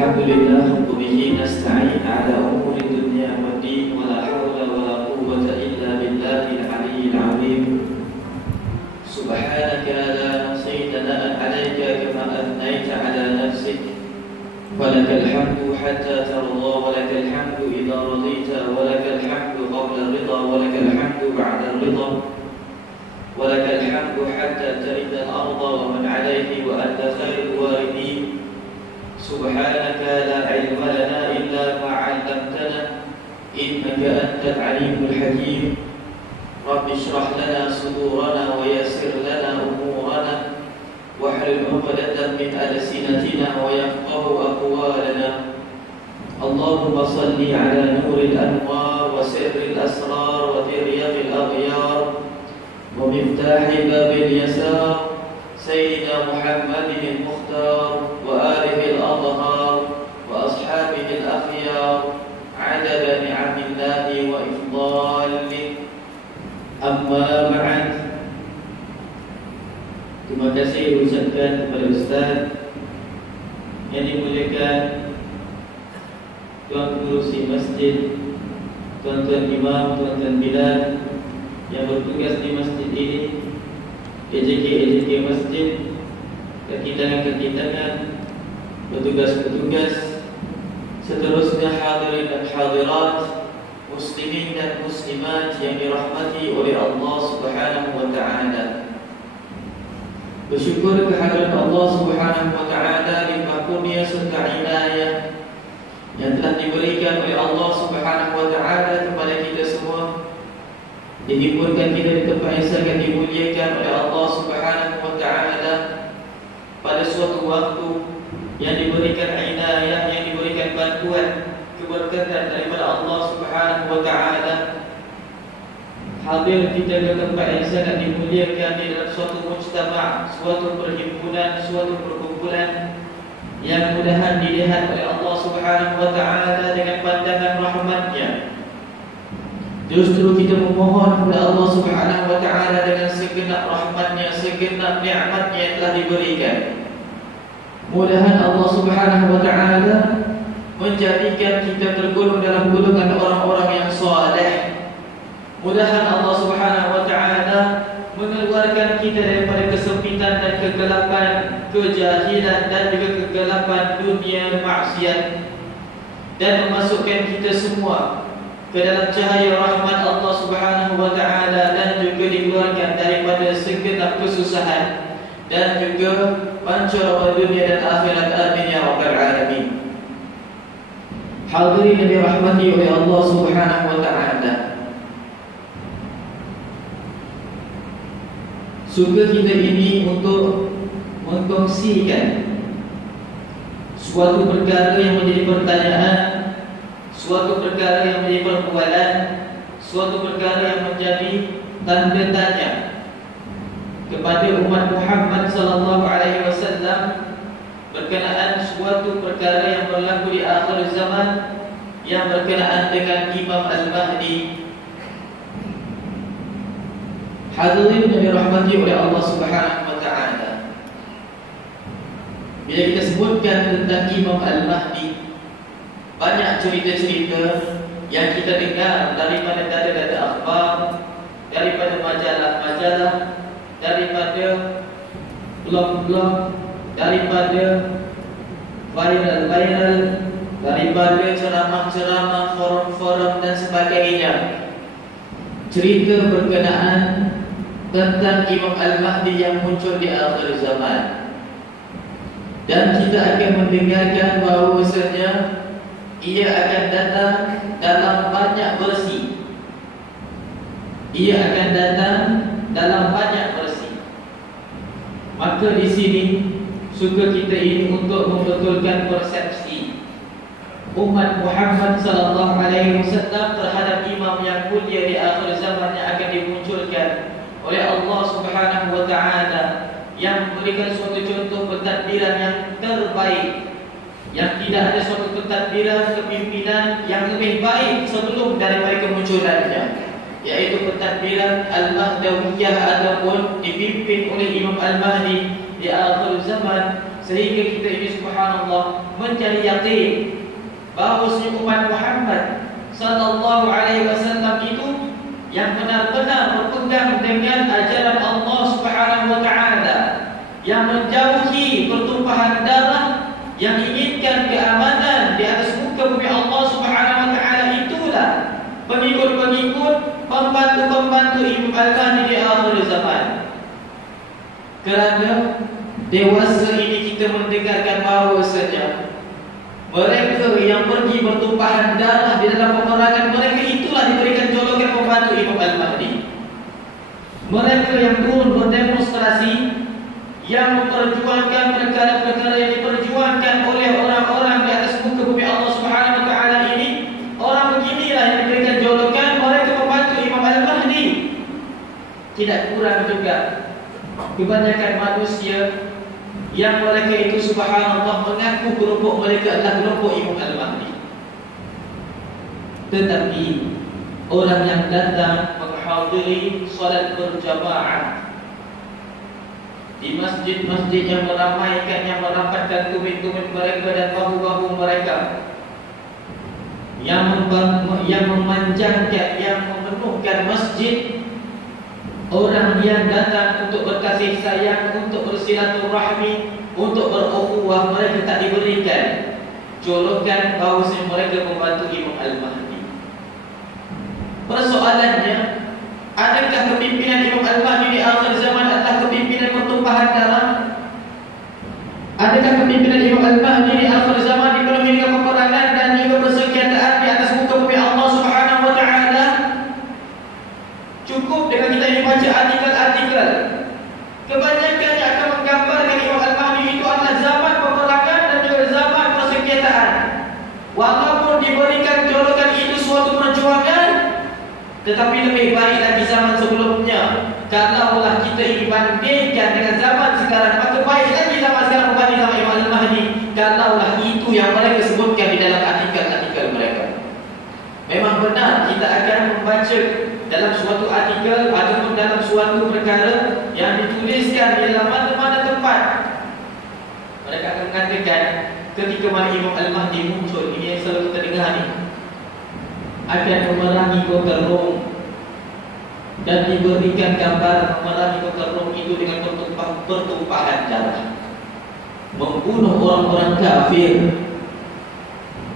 Alhamdulillah bihi nasta'in ala umuri dunya wa din wa la hawla wa la quwwata illa billahil aliyyil azim. Subhanaka la nuhsi thana'an 'alaika kama athnayta 'ala nafsik. Walakal hamdu hatta tarda wa lakal hamdu idza radita wa lakal hamdu qabla ridha wa lakal hamdu ba'da ridha. ولك الحمد حتى ترد الأرض ومن عليه وأنت خير الوارثين. سبحانك لا علم لنا إلا ما علمتنا إنك أنت العليم الحكيم. رب اشرح لنا صدورنا ويسر لنا أمورنا واحلل عقدة من ألسنتنا ويفقه أقوالنا. اللهم صل على نور الأنوار وسر الأسرار وتريق الأغيار ومفتاح باب اليسار سيدنا محمد المختار وآله الأطهار وأصحابه الأخيار عدد نعم الله وإفضاله. أما بعد. Terima kasih ucapkan kepada Ustaz yang dimuliakan, Tuan Pengurusi Masjid, Tuan-tuan Imam, Tuan-tuan Bilal yang bertugas di masjid ini, EJK Masjid, kaki tangan, petugas-petugas, seterusnya hadirin dan hadirat, muslimin dan muslimat yang dirahmati oleh Allah Subhanahu wa taala. Bersyukur kehadirat Allah Subhanahu wa taala limpah kurnia serta inayah yang telah diberikan oleh Allah Subhanahu wa taala kepada kita semua. Dihimpunkan kita di tempat yang sangat dimuliakan oleh Allah Subhanahu wa taala pada suatu waktu yang diberikan inayah, yang diberikan bantuan keberkatan daripada Allah Subhanahu wa taala. Hadir kita di tempat yang sangat dimuliakan di dalam suatu mujtama', suatu perhimpunan, suatu perkumpulan yang mudahan dilihat oleh Allah Subhanahu wa taala dengan pandangan rahmat-Nya. Justru kita memohon kepada Allah Subhanahu wa taala dengan segenap rahmat-Nya, segenap nikmat-Nya yang telah diberikan. Mudahan Allah Subhanahu wa taala menjadikan kita tergolong dalam golongan orang-orang yang saleh. Mudahan Allah Subhanahu wa taala mengeluarkan kita daripada kesempitan dan kegelapan, kejahilan dan juga kegelapan dunia maksiat, dan memasukkan kita semua ke dalam cahaya rahmat Allah Subhanahu wa taala, dan juga dikeluarkan daripada segenap kesusahan dan juga pancara dunia dan akhirat. Amin ya rabbal alamin. Hadirin yang dirahmati oleh Allah Subhanahu wa taala, suka kita ini untuk mengkongsikan suatu perkara yang menjadi pertanyaan, suatu perkara yang menjadi perbualan, suatu perkara yang menjadi tanda tanya kepada umat Muhammad sallallahu alaihi wasallam berkenaan suatu perkara yang berlaku di akhir zaman yang berkenaan dengan Imam Al-Mahdi. Hadirin yang dirahmati oleh Allah Subhanahu wa taala, bila kita sebutkan tentang Imam Al-Mahdi, banyak cerita-cerita yang kita dengar daripada data-data akhbar, daripada majalah-majalah, daripada blog-blog, daripada viral, daripada ceramah-ceramah, forum-forum dan sebagainya. Cerita berkenaan tentang Imam Al-Mahdi yang muncul di akhir zaman. Dan kita akan mendengarkan bahawasanya ia akan datang dalam banyak versi. Ia akan datang dalam banyak versi. Maka di sini suka kita ini untuk membetulkan persepsi umat Muhammad sallallahu alaihi wasallam terhadap imam yang mulia di akhir zaman yang akan dimunculkan oleh Allah Subhanahu wa taala, yang memberikan suatu contoh pentadbiran yang terbaik, yang tidak ada suatu pentadbiran kepimpinan yang lebih baik sebelum daripada kemunculannya, yaitu pentadbiran Al-Mahdawiyah ataupun dipimpin oleh Imam Al-Mahdi di akhir zaman sehingga kita ini subhanallah menjadi yakin bahawa umat Muhammad sallallahu alaihi wasallam itu yang benar-benar berpegang dengan ajaran Allah Subhanahu wa taala, yang menjauhi pertumpahan darah, yang inginkan keamanan di atas muka bumi Allah Subhanahu wa taala, itulah pengikut-pengikut, pembantu-pembantu Imam Al-Mahdi di akhir zaman. Kerana dewasa ini kita mendengarkan bahawasanya mereka yang pergi bertumpahan darah di dalam peperangan, mereka itulah diberikan julukan pembantu Imam Al-Mahdi. Mereka yang turun berdemonstrasi, yang memperjuangkan perkara-perkara yang diperjuangkan oleh orang-orang di atas muka bumi Allah Subhanahu wa taala ini, orang beginilah yang diberikan julukan mereka pembantu Imam Al-Mahdi. Tidak kurang juga kebanyakan manusia yang mereka itu subhanallah mengaku kelompok mereka adalah kelompok Imam Al-Mahdi, tetapi orang yang datang menghadiri solat berjamaah di masjid-masjid yang meramaikan, yang merapatkan tumit-tumit mereka dan bahu-bahu mereka, yang memanjangkan, yang memenuhkan masjid, orang yang datang untuk berkasih sayang, untuk bersilaturahmi, untuk berukhuwah, mereka tak diberikan julukan bahawasanya mereka membantu Imam Al-Mahdi. Persoalannya, adakah kepimpinan Imam Al-Mahdi di akhir zaman adalah kepimpinan pertumpahan darah? Adakah kepimpinan Imam Al-Mahdi di akhir zaman dipenuhi dengan peperangan dan juga persenjataan di atas muka bumi Allah Subhanahu wa taala? Cukup dengan kita ini baca artikel-artikel, kebanyakan yang akan menggambarkan Imam Al-Mahdi itu adalah zaman peperangan dan juga zaman persenjataan. Walaupun diberikan julukan itu suatu perjuangan, tetapi lebih baik lagi zaman sebelumnya. Kalaulah kita ini bandingkan dengan zaman sekarang, maka baik lagi zaman sekarang berbanding sama Imam Al-Mahdi, kalaulah itu yang mereka sebutkan di dalam artikel-artikel mereka. Memang benar kita akan membaca dalam suatu artikel ataupun dalam suatu perkara yang dituliskan di dalam mana-mana tempat, mereka akan mengatakan ketika mana Imam Al-Mahdi muncul, ini yang selalu kita dengar ni, akan memerangi kota Rom, dan diberikan gambar memerangi kota Rom itu dengan pertumpahan darah, membunuh orang-orang kafir,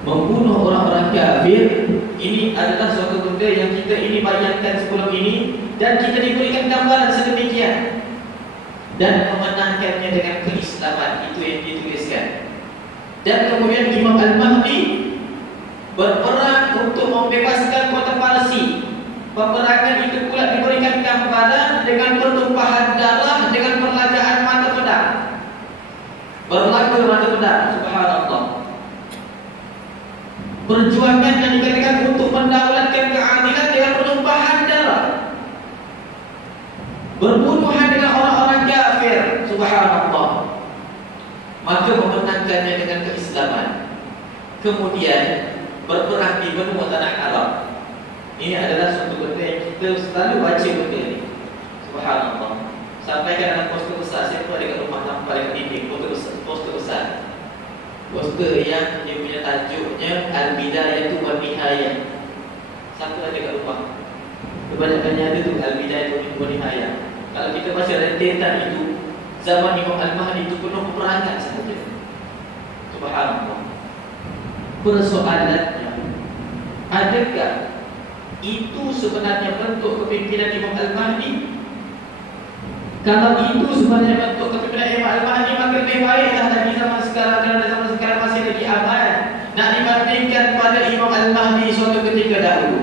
membunuh orang-orang kafir. Ini adalah suatu benda yang kita ini bayangkan sebelum ini, dan kita diberikan gambaran sedemikian, dan memenangkannya dengan keislaman, itu yang dituliskan. Dan kemudian Imam Al-Mahdi berperang untuk membebaskan kota Parsi. Peperangan itu pula diberikan gambaran dengan pertumpahan darah, dengan perlagaan mata pedang, berlaga mata pedang, subhanallah. Perjuangan yang dikatakan untuk mendaulatkan keadilan dengan pertumpahan darah, berbunuhan dengan orang-orang kafir, subhanallah. Maka memenangkannya dengan keislaman. Kemudian berperang di benua tanah Arab. Ini adalah suatu benda yang kita selalu baca benda ini, subhanallah. Sampaikan dalam poster besar, saya pernah dekat rumah nampak dekat dinding poster besar, poster yang dia punya tajuknya Al-Bidayah wa Nihayah. Siapa ada kat rumah? Kebanyakannya ada tu Al-Bidayah wa Nihayah. Kalau kita baca rentetan itu, zaman Imam Al-Mahdi itu penuh peperangan sahaja, subhanallah. Persoalannya, adakah itu sebenarnya bentuk kepimpinan Imam Al-Mahdi? Kalau itu sebenarnya bentuk kepimpinan Imam Al-Mahdi, maka lebih baiklah lagi zaman sekarang, kerana zaman sekarang masih lagi aman, nak dibandingkan pada Imam Al-Mahdi suatu ketika dahulu,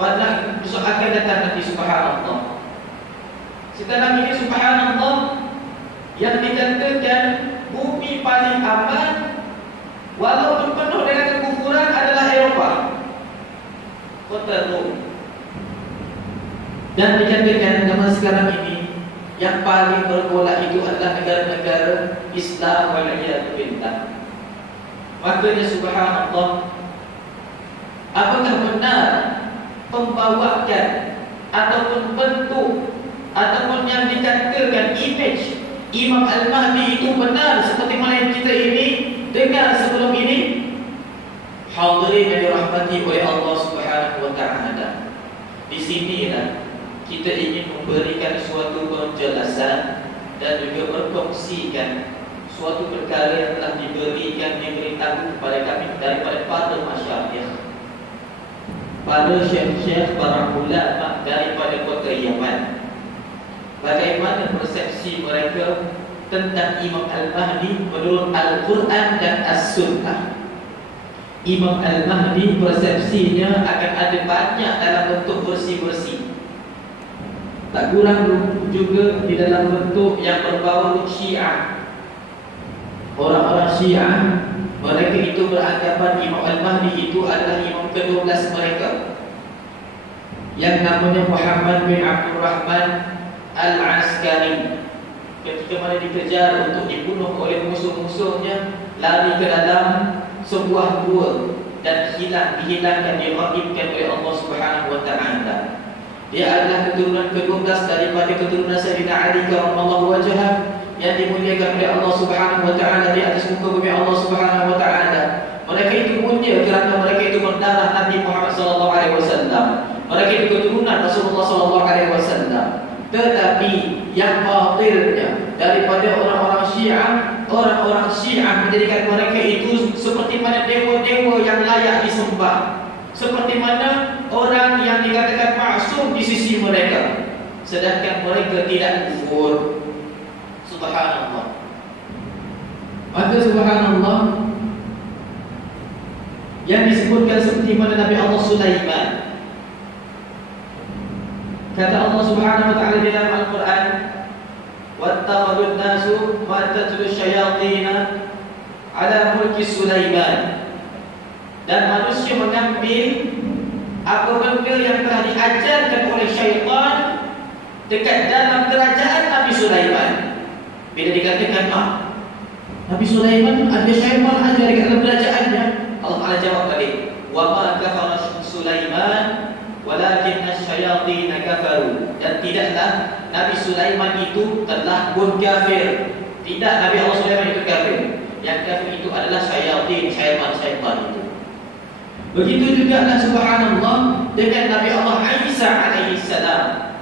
pada besok akan datang nanti, subhanallah. Sekarang ini subhanallah, yang dikatakan bumi paling aman walaupun penuh dengan kekufuran adalah Eropah, kota Rom. Dan dikatakan zaman sekarang ini yang paling bergolak itu adalah negara-negara Islam wal-iyadu billah. Makanya subhanallah, apakah benar pembawakan ataupun bentuk ataupun yang dikatakan image Imam Al-Mahdi itu benar seperti mana yang kita ini dengar sebelum ini? Hadirin yang dirahmati oleh Allah Subhanahu wa taala. Di sinilah kita ingin memberikan suatu penjelasan dan juga berkongsikan suatu perkara yang telah diberitahu kepada kami daripada para masyayikh, para syekh-syekh, para ulama daripada kota Yaman. Bagaimana persepsi mereka tentang Imam Al-Mahdi menurut Al-Quran dan As-Sunnah. Imam Al-Mahdi persepsinya akan ada banyak dalam bentuk bersih-bersih, tak kurang juga di dalam bentuk yang berbau Syiah. Orang-orang Syiah, mereka itu beranggapan Imam Al-Mahdi itu adalah imam ke-12 mereka, yang namanya Muhammad bin Abdul Rahman Al-Askari. Ketika mana dikejar untuk dibunuh oleh musuh-musuhnya, lari ke dalam sebuah gua dan dihilangkan, diraqibkan oleh Allah Subhanahu wa taala. Dia adalah keturunan ke-12 daripada keturunan Sayyidina Ali karramallahu wajhah, yang dimuliakan oleh Allah Subhanahu wa taala di atas muka bumi Allah Subhanahu wa taala. Mereka itu mulia kerana mereka itu berdarah Nabi Muhammad sallallahu alaihi wasallam. Mereka itu keturunan Rasulullah sallallahu alaihi wasallam. Tetapi yang batilnya daripada orang-orang Syiah menjadikan mereka itu seperti mana dewa-dewa yang layak disembah, seperti mana orang yang dikatakan maksum di sisi mereka, sedangkan mereka tidak kufur. Subhanallah. Maka subhanallah, yang disebutkan seperti mana Nabi Allah Sulaiman, kata Allah Subhanahu wa taala di dalam Al-Quran, wattakhadun nasu ma tatlu syayatin ala mulki Sulaiman. Dan manusia mengambil apa benda yang telah diajarkan oleh syaitan dekat dalam kerajaan Nabi Sulaiman. Bila dikatakan Nabi Sulaiman ada syaitan ajar dekat dalam kerajaannya, Allah Taala jawab tadi, wa ma kafara Sulaiman walakinna syayatin kafaru. Dan tidaklah Nabi Sulaiman itu telah pun kafir. Tidak, Nabi Allah Sulaiman itu kafir. Yang kafir itu adalah syaitan itu. Begitu juga subhanallah dengan Nabi Allah Isa alaihi salam.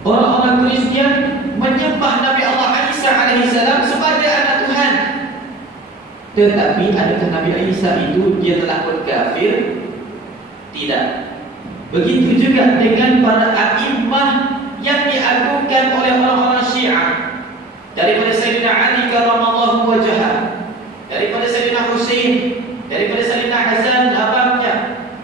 Orang-orang Kristian menyembah Nabi Allah Isa alaihi salam sebagai anak Tuhan. Tetapi adakah Nabi Isa itu dia telah pun kafir? Tidak. Begitu juga dengan para a'immah yang diagungkan oleh orang-orang Syiah, daripada Sayyidina Ali karramallahu wajhah, daripada Sayyidina Husain, daripada Sayyidina Hasan abangnya,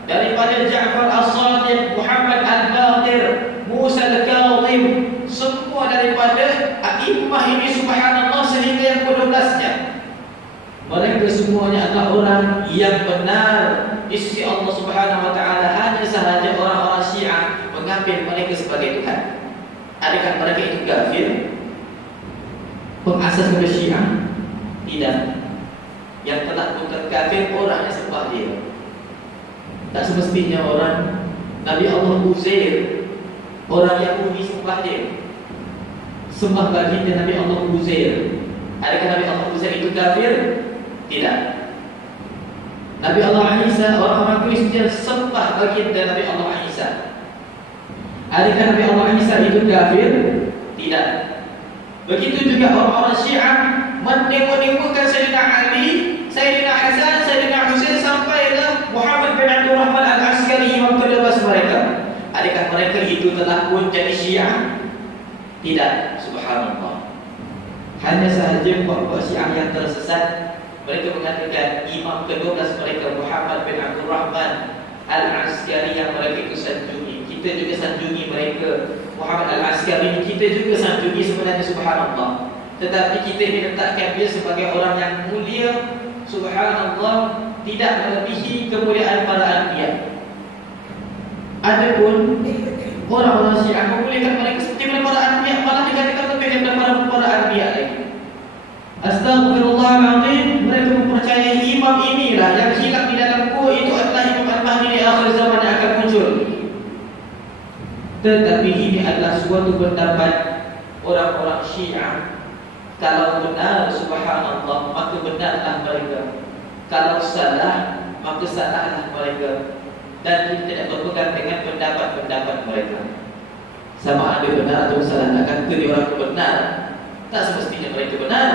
daripada Ja'far As-Sadiq, Muhammad Al-Baqir, Musa Al-Kadhim, semua daripada a'immah ini subhanallah sehingga yang ke-12-nya. Mereka semuanya adalah orang yang benar di sisi Allah Subhanahu wa taala. Hanya sahaja orang-orang Syiah mengambil mereka sebagai Tuhan. Adakah mereka itu kafir? Pengasas kepada Syiah? Tidak. Yang telah bukan kafir orang yang sembah dia. Tak semestinya orang Nabi Allah Uzair, orang Yahudi sembah dia, sembah baginda Nabi Allah Uzair. Adakah Nabi Allah Uzair itu kafir? Tidak. Nabi Allah Isa, orang-orang Kristian sembah baginda Nabi Allah Isa. Adakah Nabi Allah Isa itu kafir? Tidak. Begitu juga orang-orang Syiah mendewa-dewakan Sayyidina Ali, Sayyidina Hasan, Sayyidina Husain, sampailah Muhammad bin Abdul Rahman Al-Askari, imam ke-12 mereka. Adakah mereka itu telah pun jadi Syiah? Tidak. Subhanallah. Hanya sahaja kelompok Syiah yang tersesat, mereka mengatakan imam ke-12 mereka Muhammad bin Abdul Rahman Al-Askari yang mereka itu sanjungi. Kita juga sanjungi mereka. Muhammad Al-Askari ini kita juga sanjungi sebenarnya subhanallah. Tetapi kita ini letakkan dia sebagai orang yang mulia, subhanallah, tidak melebihi kemuliaan para anbiya. Adapun orang-orang Syiah memuliakan mereka seperti para anbiya, malah dikatakan lebih daripada para anbiya lagi. Astagfirullahaladzim. Mereka mempercayai imam inilah yang hilang di dalam gua itu adalah Imam Al-Mahdi di akhir zaman yang akan muncul. Tetapi ini adalah suatu pendapat orang-orang Syiah, kalau benar subhanallah maka benarlah mereka, kalau salah maka salahlah mereka, dan kita tidak berpegang dengan pendapat-pendapat mereka. Sama ada benar atau salah, nak kata dia orang benar, tak semestinya mereka benar.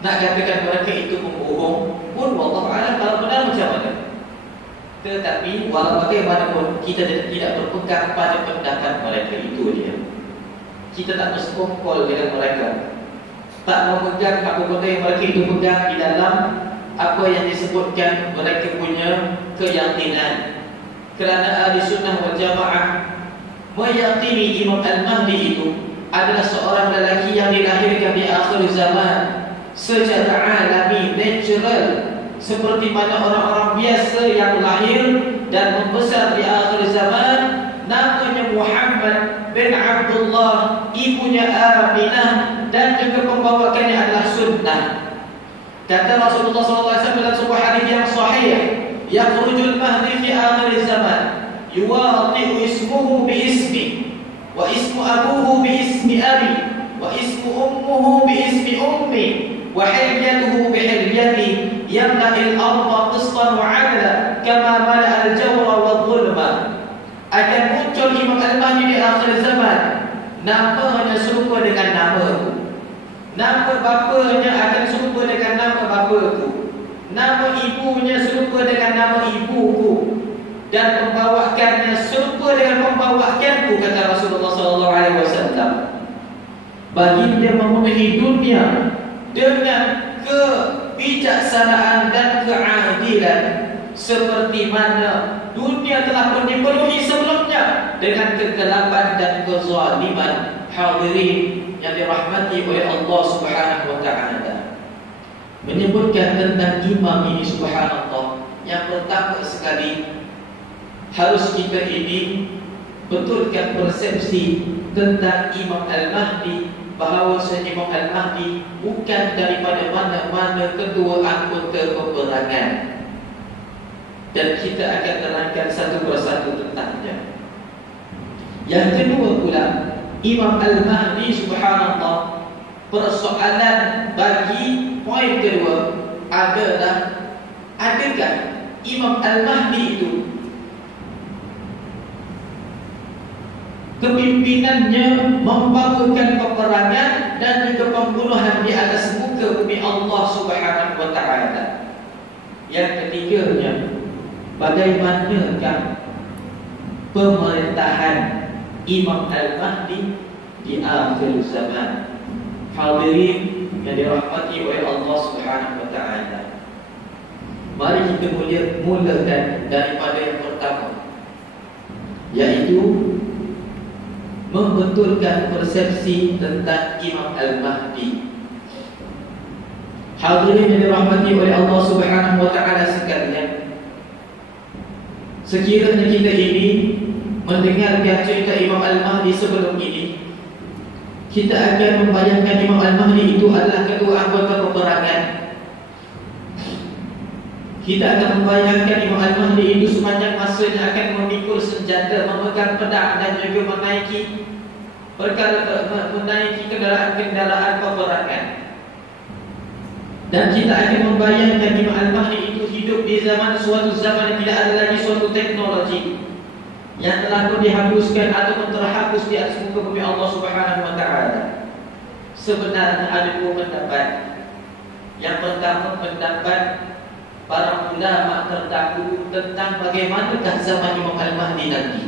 Nak katakan mereka itu pembohong pun wallahu a'lam kalau benar macam mana. Tetapi walau bagaimanapun kita tidak berpegang pada pendapat mereka itu dia. Kita tak bersekongkol dengan mereka, tak memegang apa benda yang mereka itu pegang di dalam apa yang disebutkan mereka punya keyakinan. Kerana ahli sunnah wal jamaah meyakini Imam Al-Mahdi itu adalah seorang lelaki yang dilahirkan di akhir zaman secara alami, natural, seperti mana orang-orang biasa yang lahir dan membesar di akhir zaman. Namanya Muhammad bin Abdullah, ibunya Aminah, dan juga pembawakannya adalah sunnah. Kata Rasulullah SAW dalam sebuah hadis yang sahih, yakhrujul mahdi fi akhir zaman yuwati'u ismuhu bi ismi, wa ismu abuhu bi ismi abi, wa ismu ummuhu bi ismi ummi, wa hilyatuhu bi hilyati, yamla'il arda qistan wa 'adla kama mala'a al-jawra wa dhulma. Akan muncul Imam Al-Mahdi di akhir zaman, namanya serupa dengan namaku, nama bapanya akan serupa dengan nama bapaku, nama ibunya serupa dengan nama ibuku, dan pembawakannya serupa dengan pembawakanku, kata Rasulullah SAW. Baginda memenuhi dunia dengan kebijaksanaan dan keadilan, seperti mana dunia telah pun dipenuhi sebelumnya dengan kegelapan dan kezaliman. Hadirin yang dirahmati oleh Allah Subhanahu wa taala, menyebutkan tentang imam ini, subhanallah, yang pertama sekali harus kita ini betulkan persepsi tentang Imam Al-Mahdi, bahawa Imam Al-Mahdi bukan daripada mana-mana kedua anggota peperangan, dan kita akan terangkan satu persatu tentangnya. Yang kedua pula, Imam Al-Mahdi, subhanallah, persoalan bagi poin kedua adalah, adakah Imam Al-Mahdi itu kepimimpinannya membawakan peperangan dan juga pembunuhan di atas muka bumi Allah Subhanahu wa taala? Yang ketiganya, bagaimanakah pemerintahan Imam Al-Mahdi di akhir zaman? Hadirin yang dirahmati oleh Allah Subhanahu wa taala, mari kita mulakan daripada yang pertama, yaitu membetulkan persepsi tentang Imam Al-Mahdi. Hadirin yang dirahmati oleh Allah Subhanahu wa taala sekalian, sekiranya kita ini mendengarkan cerita Imam Al-Mahdi sebelum ini, kita akan membayangkan Imam Al-Mahdi itu adalah kedua anggota peperangan. Kita akan membayangkan Imam Al-Mahdi itu sepanjang masanya akan memikul senjata, memegang pedang, dan juga menaiki kendaraan-kendaraan peperangan. Dan kita akan membayangkan Imam Al-Mahdi itu hidup di suatu zaman yang tidak ada lagi suatu teknologi yang telah pun dihapuskan atau terhapus di atas muka bumi Allah Subhanahu wa taala. Sebenarnya ada dua pendapat. Yang pertama, pendapat para ulama terdahulu tentang bagaimanakah zaman Imam Al-Mahdi nanti.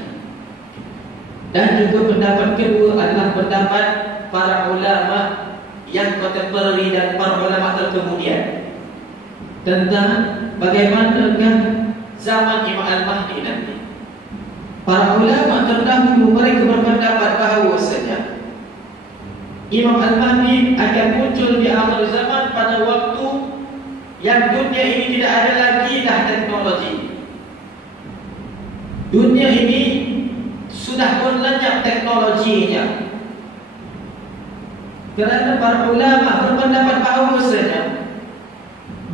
Dan juga pendapat kedua adalah pendapat para ulama yang kontemporari dan para ulama terkemudian tentang bagaimanakah zaman Imam Al-Mahdi nanti. Para ulama terdahulu mereka berpendapat bahawasanya Imam Al-Mahdi akan muncul di akhir zaman pada waktu yang dunia ini tidak ada lagi dah teknologi. Dunia ini sudah pun lenyap teknologinya. Kerana para ulama berpendapat bahawasanya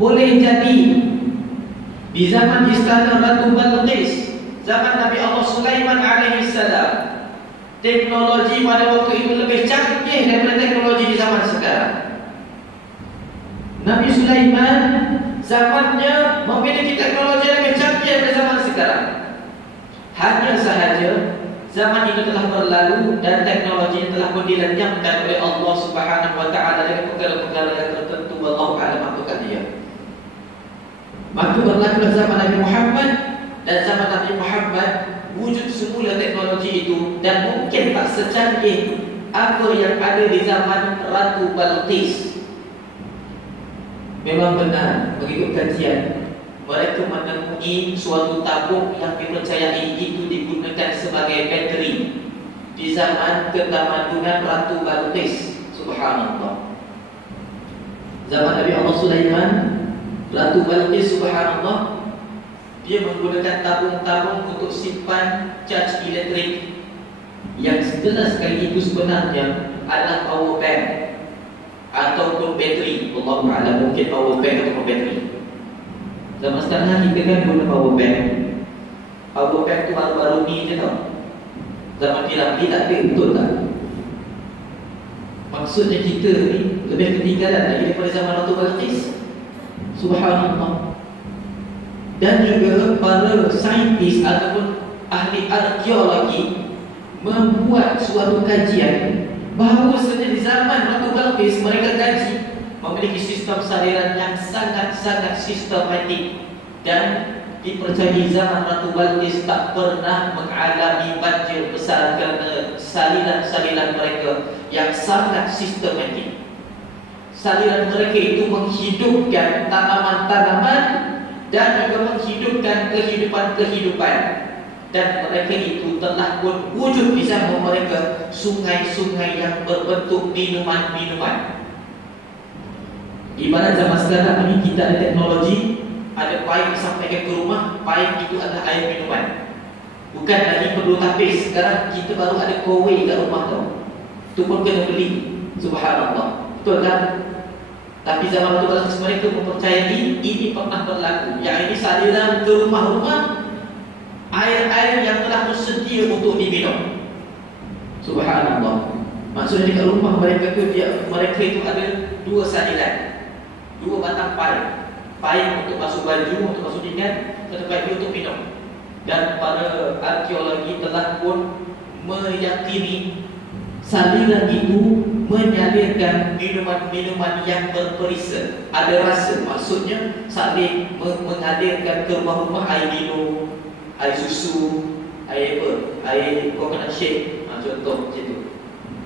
boleh jadi di zaman istana Ratu Balqis, zaman Nabi Allah Sulaiman alaihi salam, teknologi pada waktu itu lebih canggih Nabi Sulaiman zamannya memiliki teknologi yang lebih canggih dari zaman sekarang. Hanya sahaja zaman itu telah berlalu dan teknologi telah pun dilenyapkan oleh Allah Subhanahu wa taala dengan perkara-perkara yang tertentu. Wallahu a'lam bishawab. Maka berlakulah zaman Nabi Muhammad, dan zaman Nabi Muhammad wujud semula teknologi itu, dan mungkin tak secanggih apa yang ada di zaman Ratu Balqis. Memang benar, mengikut kajian, mereka menemui suatu tabung yang dipercayai itu digunakan sebagai bateri di zaman ketamadunan Ratu Balqis. Subhanallah. Zaman Nabi Allah Sulaiman, Ratu Balqis, subhanallah, dia menggunakan tabung-tabung untuk simpan caj elektrik yang jelas sekali itu sebenarnya adalah power bank ataupun bateri. Allah Ta'ala mungkin power bank ataupun bateri. Zaman sekarang kita kan guna power bank. Power bank tu baru-baru ni je tau. Zaman Nabi tak ada, betul tak? Maksudnya kita ni lebih ketinggalan lagi daripada zaman Ratu Balqis. Subhanallah. Dan juga para saintis ataupun ahli arkeologi membuat suatu kajian bahawa sebenarnya di zaman Ratu Balqis mereka kaji memiliki sistem saliran yang sangat-sangat sistematik, dan dipercayai zaman Ratu Balqis tak pernah mengalami banjir besar kerana saliran-saliran mereka yang sangat sistematik. Saliran mereka itu menghidupkan tanaman-tanaman dan juga menghidupkan kehidupan-kehidupan, dan mereka itu telah pun wujud di zaman mereka sungai-sungai yang berbentuk minuman-minuman. Di mana zaman sekarang ini kita ada teknologi, ada paip disampaikan ke rumah, paip itu adalah air minuman. Bukan lagi perlu tapis. Sekarang kita baru ada kowei kat rumah tau. Itu pun kena beli. Subhanallah. Betul kan? Tapi zaman Ratu Balqis mereka mempercayai ini pernah berlaku. Yang ini saliran ke rumah-rumah, air-air yang telah tersedia untuk diminum. Subhanallah. Maksudnya dekat rumah mereka itu ada dua saliran, dua batang paip. Paip untuk basuh baju, untuk basuh pinggan, satu paip untuk minum. Dan para arkeologi telah pun meyakini saliran itu menyalurkan minuman-minuman yang berperisa, ada rasa. Maksudnya saling mengalirkan ke rumah-rumah air minum, air susu, air apa? Air coconut shake, contoh macam tu.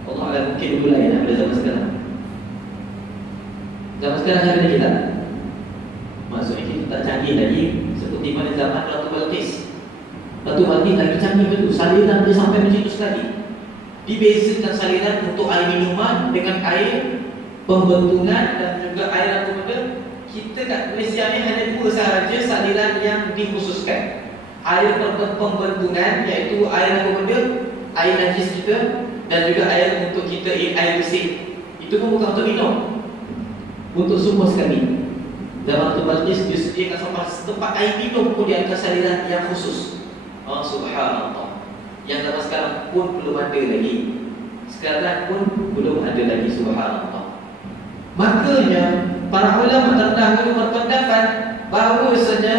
Allah alam mungkin dulu lain daripada zaman sekarang. Zaman sekarang ada lagi tak? Maksudnya kita tak canggih lagi seperti mana zaman Ratu Balqis. Ratu Balqis lagi canggih betul, saliran dia sampai macam itu sekali. Dibezakan saliran untuk air minuman dengan air pembentungan dan juga air apa benda. Kita kat Malaysia ni hanya dua sahaja saliran yang dikhususkan. Air pembentungan, iaitu air apa benda, air najis kita, dan juga air untuk kita air bersih. Itu pun bukan untuk minum, untuk semua sekali. Zaman Ratu Balqis disediakan sampai tempat air minum pun di atas saliran yang khusus. Oh, subhanallah. Yang zaman sekarang pun belum ada lagi. Sekarang pun belum ada lagi, subhanallah. Makanya para ulama terdahulu berpendapat bahawasanya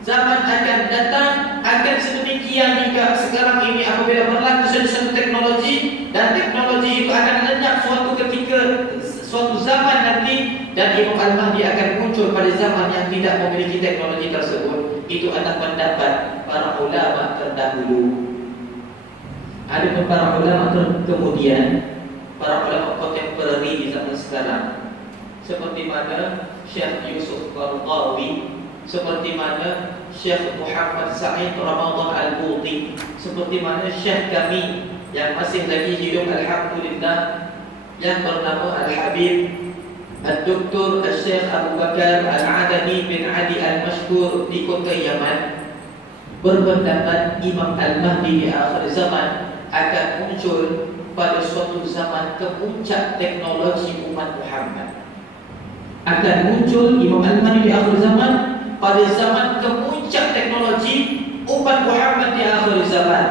zaman akan datang akan sedemikian hingga sekarang ini apabila berlaku suatu teknologi, dan teknologi itu akan lenyap suatu ketika, suatu zaman nanti, dan Imam Al-Mahdi akan muncul pada zaman yang tidak memiliki teknologi tersebut. Itu adalah pendapat para ulama terdahulu. Ada para ulama kemudian, para ulama kontemporari di zaman sekarang, seperti mana Syekh Yusuf Qaradawi, seperti mana Syekh Muhammad Sa'id Ramadan Al-Buti, seperti mana Syekh kami yang masih lagi hidup alhamdulillah, yang bernama Al-Habib Al-Doktor Al-Syekh Abu Bakar Al-Adani bin Adi Al-Mashkur di kota Yaman, berpendapat Imam Al-Mahdi di akhir zaman akan muncul pada suatu zaman kepuncak teknologi umat Muhammad. Akan muncul Imam Al-Mahdi di akhir zaman pada zaman kepuncak teknologi umat Muhammad di akhir zaman.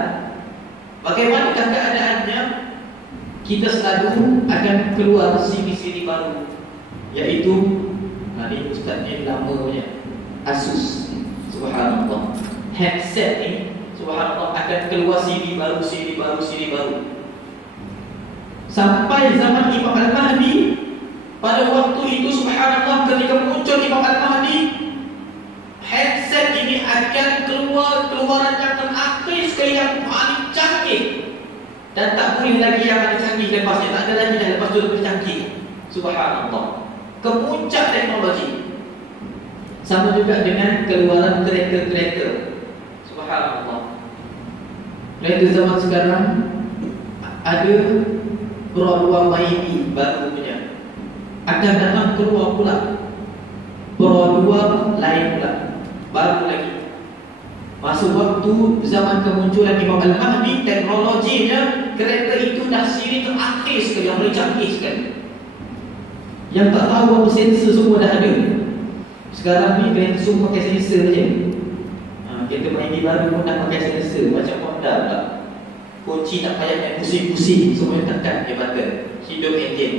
Bagaimanakah keadaannya? Kita selalu akan keluar siri-siri baru, yaitu Ni ustaz ni lama punya, Asus. Subhanallah. Headset ni subhanallah akan keluar CD baru, CD baru, CD baru. Sampai zaman Imam Al-Mahdi, pada waktu itu subhanallah ketika muncul Imam Al-Mahdi, headset ini akan keluaran yang terakhir sekali yang paling canggih. Dan tak boleh lagi yang paling canggih lepasnya. Tak ada lagi dah lepas tu lebih canggih. Subhanallah. Kemuncak teknologi. Sama juga dengan keluaran kereta-kereta. Subhanallah. Kereta zaman sekarang ada Pro 2 Maybe baru punya. Akan datang keluar pula Pro 2 lain pula, baru lagi. Masa waktu zaman kemunculan Imam Al-Mahdi, teknologinya kereta itu dah siri terakhir sekali, yang paling canggih sekali. Yang tak tahu apa sensor semua dah ada. Sekarang ni kereta semua pakai sensor je. Kereta Maybe baru pun dah pakai sensor, macam Honda pula. Kunci tak payah main pusing-pusing, semua tekan dia button. Hidup enjin.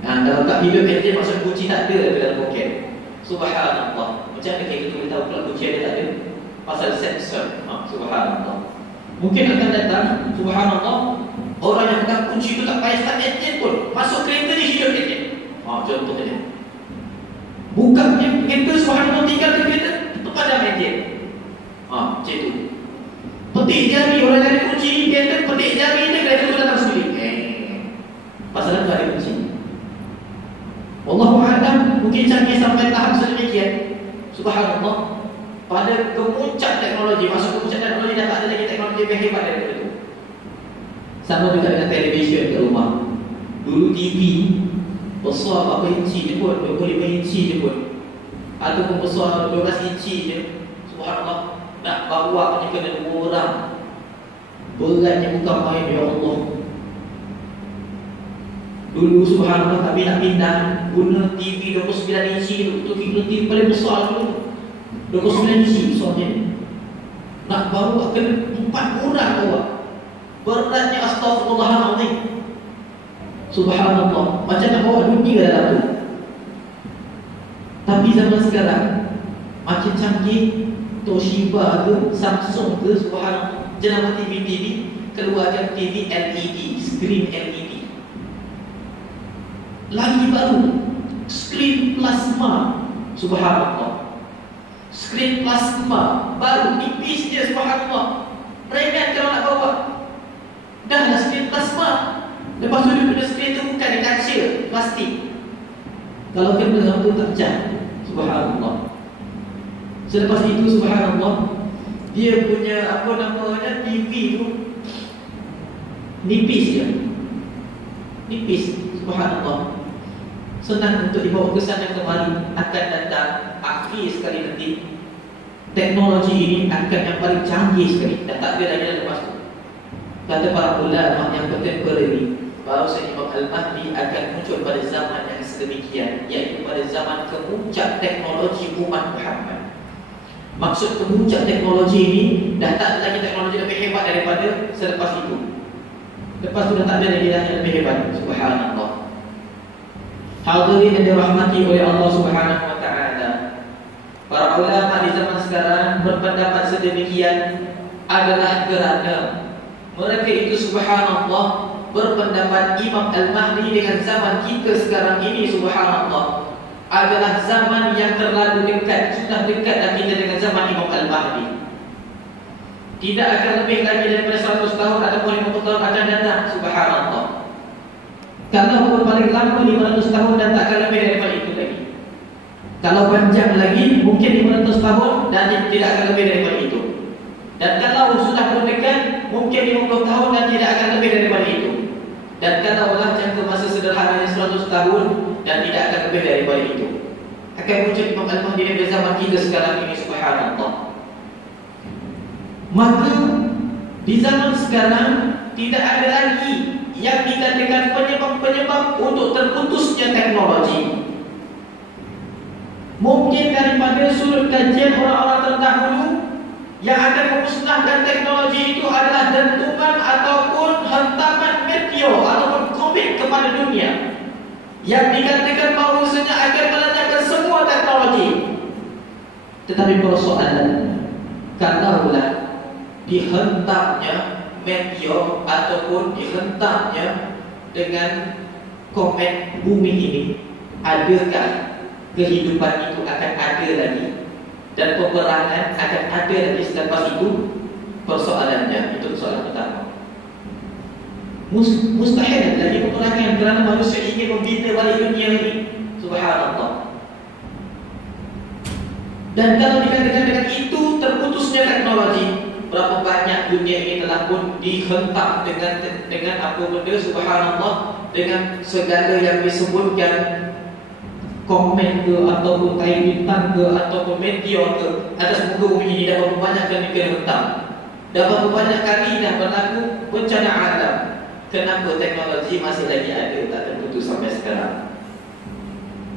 Kalau tak hidup enjin, maksud kunci tak ada dalam poket. Subhanallah. Macam mana kita boleh tahu pula kunci ada tak ada? Pasal sensor. Subhanallah. Mungkin akan datang, subhanallah, orang yang pegang kunci itu tak payah start enjin pun, masuk kereta dia hidup enjin. Contohnya, buka kereta, subhanallah, tinggal kereta itu padam enjin. Macam itu. Petik jari, orang yang ada kunci kereta, petik jari dia, kereta itu datang sendiri. Pasal itu ada kunci. Wallahu'alam, mungkin canggih sampai tahap sedemikian. Subhanallah. Pada kemuncak teknologi, masuk kemuncak teknologi, dah tak ada lagi teknologi lebih hebat daripada itu. Sama juga dengan televisyen kat rumah. Dulu TV besar berapa inci je pun, 25 inci je pun, ataupun besar 12 inci je. Subhanallah. Nak bawa ni kena 2 orang. Beratnya bukan main, ya Allah. Dulu subhanallah kami nak pindah guna TV 29 inci tu. Itu TV paling besar dulu, 29 inci besarnya. Nak bawa kena 4 orang bawa. Beratnya astagfirullahaladzim. Subhanallah. Macam nak bawa dunia dalam tu. Tapi zaman sekarang makin canggih, Toshiba ke, Samsung ke, subhanallah, jenama TV keluarkan TV LED, screen LED. Lagi baru, screen plasma. Subhanallah. Screen plasma baru, tipis dia, subhanallah. Remeh kalau nak bawa. Dah lah screen plasma. Lepas tu dia punya screen tu bukan dia kaca, plastik. Kalau kena lampu tak pecah. Subhanallah. Selepas itu subhanallah, dia punya apa namanya TV tu nipis je. Nipis, subhanallah. Senang untuk dibawa ke sana kemari. Akan datang akhir sekali nanti, teknologi ini akan yang paling canggih sekali. Dah tak ada lagi lepas tu. Kata para ulama yang contemporary, bahawa Imam Al-Mahdi akan muncul pada zaman yang sedemikian, iaitu pada zaman kemuncak teknologi umat Muhammad. Maksud kemuncak teknologi ini, dah tak ada lagi teknologi lebih hebat daripada selepas itu. Lepas tu dah tak ada lagi yang lebih hebat. Subhanallah. Hadirin yang dirahmati oleh Allah Subhanahu wa ta'ala, para ulama di zaman sekarang berpendapat sedemikian adalah kerana mereka itu subhanallah berpendapat Imam Al-Mahdi dengan zaman kita sekarang ini subhanallah adalah zaman yang terlalu dekat. Sudah dekat dah kita dengan zaman Imam Al-Mahdi. Tidak akan lebih lagi daripada 100 tahun ataupun 50 tahun akan datang. Subhanallah. Kalau pun paling lama 500 tahun dan tak akan lebih daripada itu lagi. Kalau panjang lagi mungkin 500 tahun dan tidak akan lebih daripada itu. Dan kalau sudah berdekat mungkin 50 tahun dan tidak akan lebih daripada itu. Dan kalaulah jangka masa sederhananya 100 tahun dan tidak akan lebih daripada itu, akan muncul Imam Al-Mahdi daripada zaman kita sekarang ini. Subhanallah. Maka di zaman sekarang tidak ada lagi yang dikatakan penyebab-penyebab untuk terputusnya teknologi. Mungkin daripada sudut kajian orang-orang terdahulu, yang akan memusnahkan teknologi itu adalah dentuman ataupun hentaman meteor ataupun komik kepada dunia, yang dikatakan bahawasanya akan melenyapkan semua Tetapi persoalannya, kalaulah dihentaknya meteor ataupun dihentaknya dengan komet bumi ini, adakah kehidupan itu akan ada lagi dan peperangan akan ada lagi selepas itu? Persoalannya, itu soalan pertama. Mustahil lagi peperangan kerana manusia ingin membina balik dunia ini. Subhanallah. Dan kalau dikatakan dengan itu terputusnya teknologi, berapa banyak dunia ini telah pun dihentak dengan apa benda, subhanallah, dengan segala yang disebutkan komen ke ataupun kain bintang ke ataupun meteor ke atas muka bumi ini. Dah berapa banyak kali kena hentak, dah berapa banyak kali dah berlaku bencana alam. Kenapa teknologi masih lagi ada, tak terputus sampai sekarang?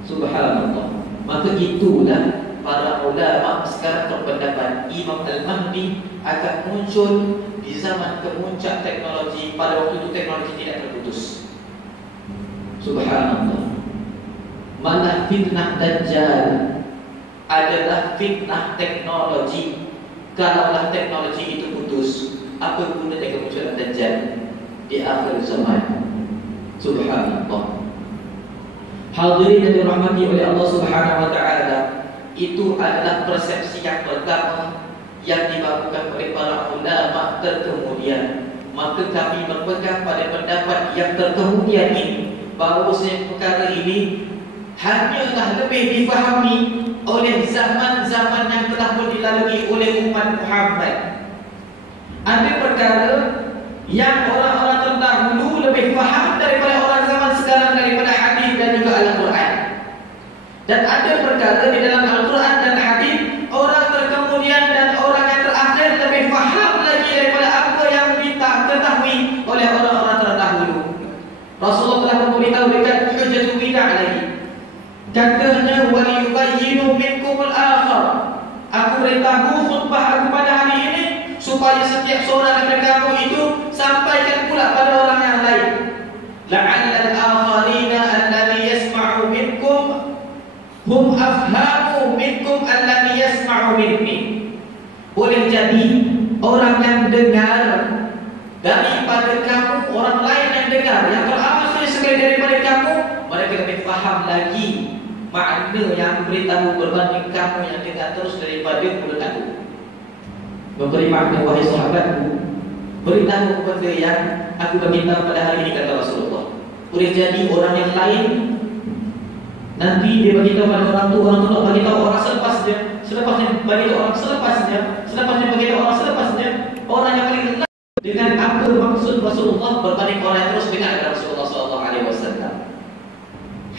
Subhanallah. Maka itulah para ulama sekarang berpendapat Imam Al-Mahdi akan muncul di zaman kemuncak teknologi. Pada waktu itu teknologi tidak terputus. Subhanallah. Malah fitnah Dajjal adalah fitnah teknologi. Kalaulah teknologi itu putus, apa gunanya kemunculan Dajjal di akhir zaman? Subhanallah. Hadirin yang dirahmati oleh Allah Subhanahu wa taala, itu adalah persepsi yang pertama yang dibawakan oleh para ulama terkemudian. Maka kami berpegang pada pendapat yang terkemudian ini, bahawa perkara ini hanyalah lebih difahami oleh zaman-zaman yang telah pun dilalui oleh umat Muhammad. Ada perkara yang orang-orang terdahulu lebih faham daripada orang zaman sekarang, daripada hadis dan juga Al-Quran. Dan ada perkara di dalam Al-Quran dan hadis, orang terkemudian dan orang yang terakhir lebih faham lagi daripada apa yang diketahui oleh orang-orang terdahulu. Rasulullah telah memberitahu dekat Hujjatul Wida' lagi, katanya wa yubayyinu minkumul akhar, aku beritahu khutbah aku pada hari ini supaya setiap seorang daripada kamu itu sampaikan pula pada orang yang lain. La'allal akharina alladhi yasma'u minkum hum afhamu minkum alladhi yasma'u minni. Boleh jadi orang yang dengar daripada kamu, orang lain yang dengar, yang teramat sekali daripada kamu, mereka lebih faham lagi makna yang beritahu berbanding kamu yang dengar terus daripada mulut aku. Memberi makna, wahai sahabatku, beritahu kepada yang aku beritahu pada hari ini, kata Rasulullah. Boleh jadi orang yang lain nanti dia beritahu pada orang tu nak beritahu orang selepasnya, selepasnya beritahu orang selepasnya, selepasnya beritahu orang selepasnya. Orang yang paling kenal dengan apa maksud Rasulullah berbanding orang yang terus dengar dari Rasulullah SAW.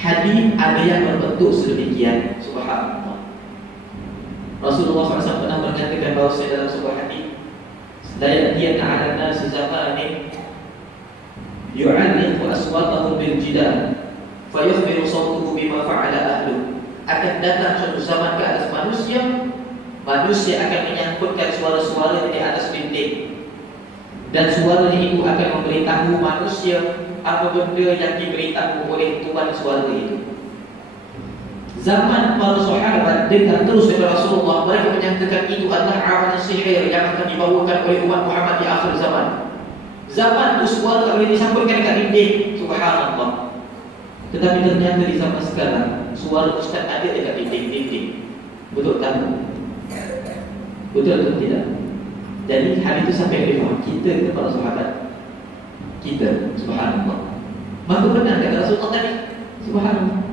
Hadis ada yang berbentuk sedemikian. Subhanallah. Rasulullah SAW pernah mengatakan bahawa dalam sebuah hadis, la ya'tiyanna 'ala an-nasi zamanin yu'alliqu aswatahum bil jidal fayakhbiru sawtuhu bima fa'ala ahluh. Akan datang suatu zaman ke atas manusia akan menyangkutkan suara-suara di atas dinding, dan suaranya itu akan memberitahu manusia apa benda yang diberitahu oleh Tuhan suara itu. Zaman para sahabat dengar terus daripada Rasulullah, mereka menyangkakan itu adalah amalan sihir yang akan dibawakan oleh umat Muhammad di akhir zaman. Zaman itu suara tak boleh disampaikan dekat dinding. Subhanallah. Tetapi ternyata di zaman sekarang suara ustaz ada dekat dinding. Betul tak? Betul atau tidak? Jadi hal itu sampai ke kita ke para sahabat kita. Subhanallah. Maka benar kata Rasulullah tadi. Subhanallah.